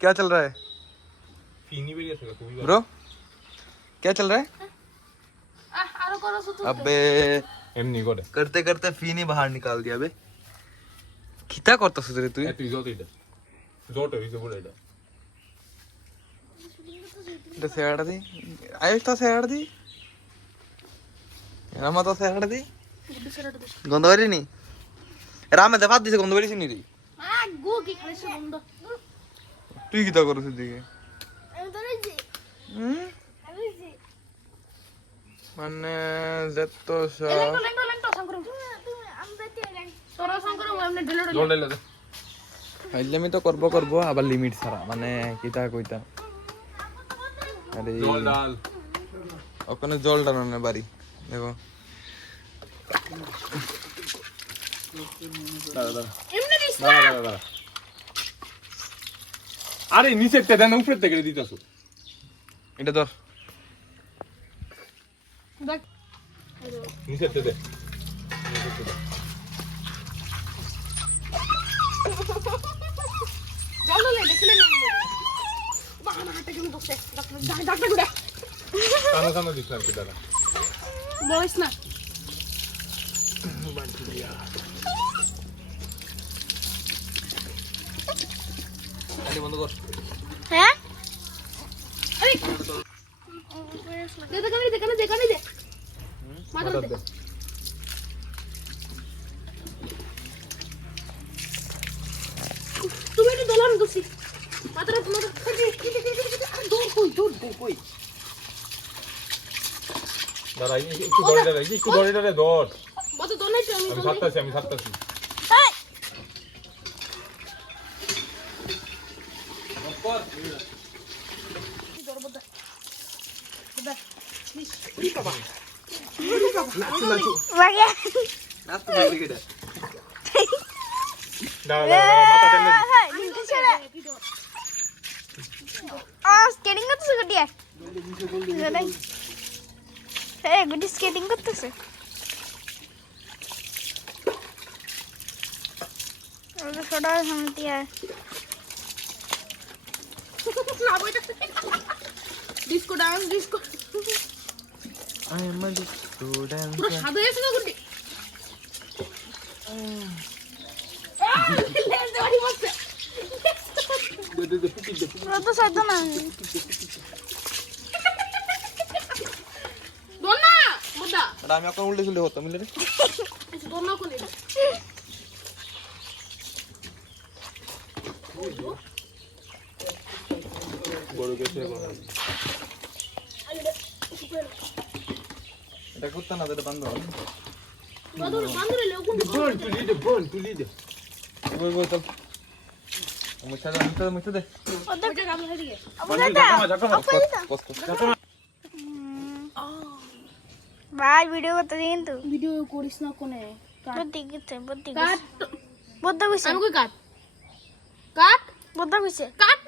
क्या चल रहा है ब्रो? क्या चल रहा है? अबे करते करते फीनी बाहर निकाल दिया बे। किता करता सुधरे तू? এটা সেড়া দি আইসটা সেড়া দি এরামা তো সেড়া দি গন্ধ বাড়িনি রামে দে ভাত দিছে গন্ধ বাড়িছি নি রে গো কি খাইছ গন্ধ তুই কিতা করছিস দিকে আমি তো রইছি আমি রইছি মানে যত সব লেংটো সংকরম তুমি আমি বেতে লেং তোরা সংকরম আমি ঢেলে দে আইলামি তো করব আবার লিমিট ছাড়া মানে কিতা কইতা আরে জল ডাল ওখানে জল ডালানো বাড়ি দেখো দাঁড়া এমনি দিস না দাঁড়া আরে নিচেরটা দেন উপরের থেকে দিতাছো এটা ধর দেখ নিচেরটা দে চলো লে দেখলে নে বাবা হাতে তুমি বসে ডাক্তার গুড়া সামনে দিস না কি দাঁড়া বলিস না আরে বন্ধ কর হ্যাঁ আরে দে কানে দে মাথা দে তুমি একটু দোলন দোসি মাথাটা দূর কই দাঁড়া একটু দড়িটা ধর মাথা দোল নাই আমি ছাড়তাছি নাস্তা দিবি কেডা দাঁড়া মাথা টেনে স্কেটিং করতেছে গুটিয়া হ্যাঁ গুটি স্কেটিং করতেছে ছোটা শান্তি আর disco dance I am a student পুরো সাদা হয়েছে না গুটি তো সাধ্য না দোনা মোদা এটা আমি এখন উল্টে চুল্টে হতাম মিলে রে দোনা কোনে বড় গেছে এটা করতে না এটা বন্ধ হবে বান্দরে লোকুন বোন তুলি দে বল চল মুছা দে ওটা গাম হয়ে দিকে ভাই ভিডিও করতে কিন্তু ভিডিও করিস না কোনে বুদ্ধি কাট বুদ্ধ কইছে আমি কই কাট বুদ্ধ কইছে কাট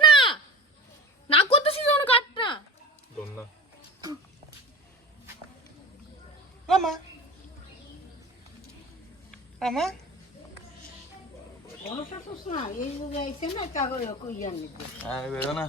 না করতেছিস যখন কাট না দোন না মামা মামা এই আইছে না কাগজ কই জানি আরে বেরো না